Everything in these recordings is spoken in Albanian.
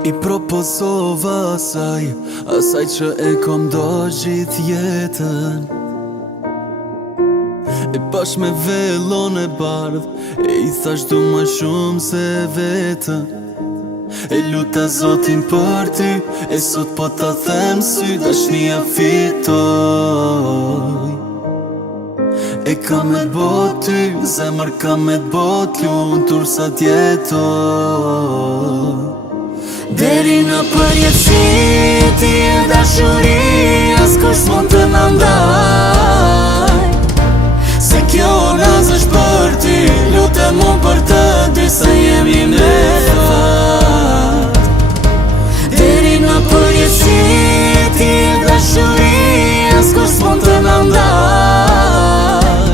I propozova asaj që e kom do gjithë jetën. E bash me velon e bardh, e i thash du më shumë se vetën. E luta Zotin për ty, e sot po ta them sy, dashnia fitoj. E ka me t'bot ty, zemër ka me t'bot luntur sa t'jetoj. Deri në përjetësi ti e dashuri, askush s'mund të na ndaj. Se kjo naz është për ty, lutem unë për të dy sa jemi me fat. Deri në përjetësi ti e dashuri, askush s'mund të na ndaj.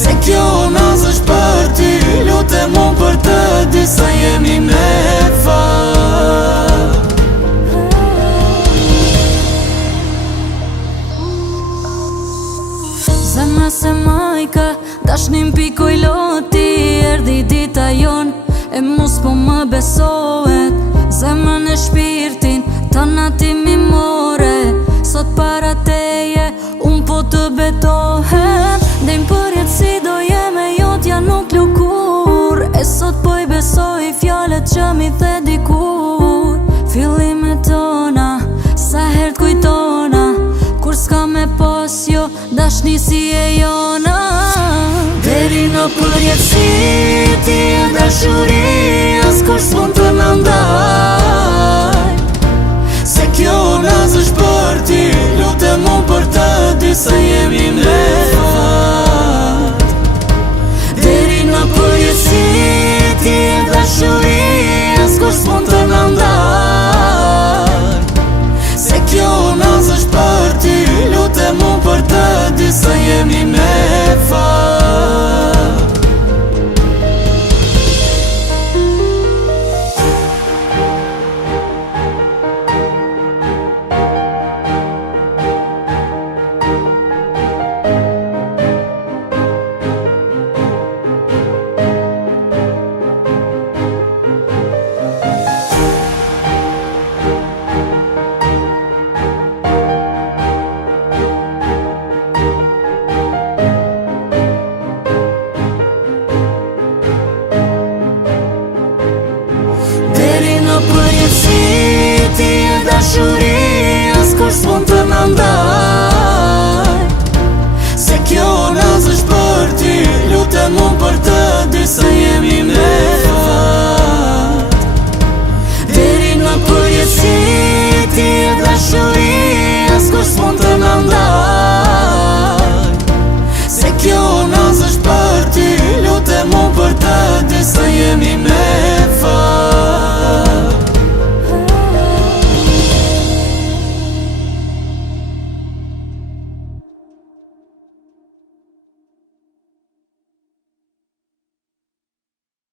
Se kjo naz është për ty, lutem unë për të dy sa jemi me fat. Zemra se majka, dashnim pikoj loti, erdi dita jon, e mos po më besohet. Zemrën e shpirtin, të nati mi more, sot para teje, unë po të betohet. Dejmë përjet si do jeme, jotja nuk lukur, e sot po i besoj fjallet që mi the dikur. Fillimet tona, sa her t'kujtona, kur s'ka me pos jo, dashni si e jona. Deri në përjetësi ti e dashuri, askush s'mund të na ndaj. Se kjo naz është për ty, lutem unë për të dy sa jemi me fat. Deri në përjetësi ti e dashuri, askush s'mund të na ndaj. Se kjo naz është për ty, lutem unë për të dy sa jemi me fat. Përjetësi ti e dashuri, askush s'mund të na ndaj. Se kjo naz është për ty, lutem unë për të dy sa jemi me fat. Deri në përjetësi ti e dashuri, askush s'mund të na ndaj. Se kjo naz është për ty, lutem unë për të dy sa jemi me fat.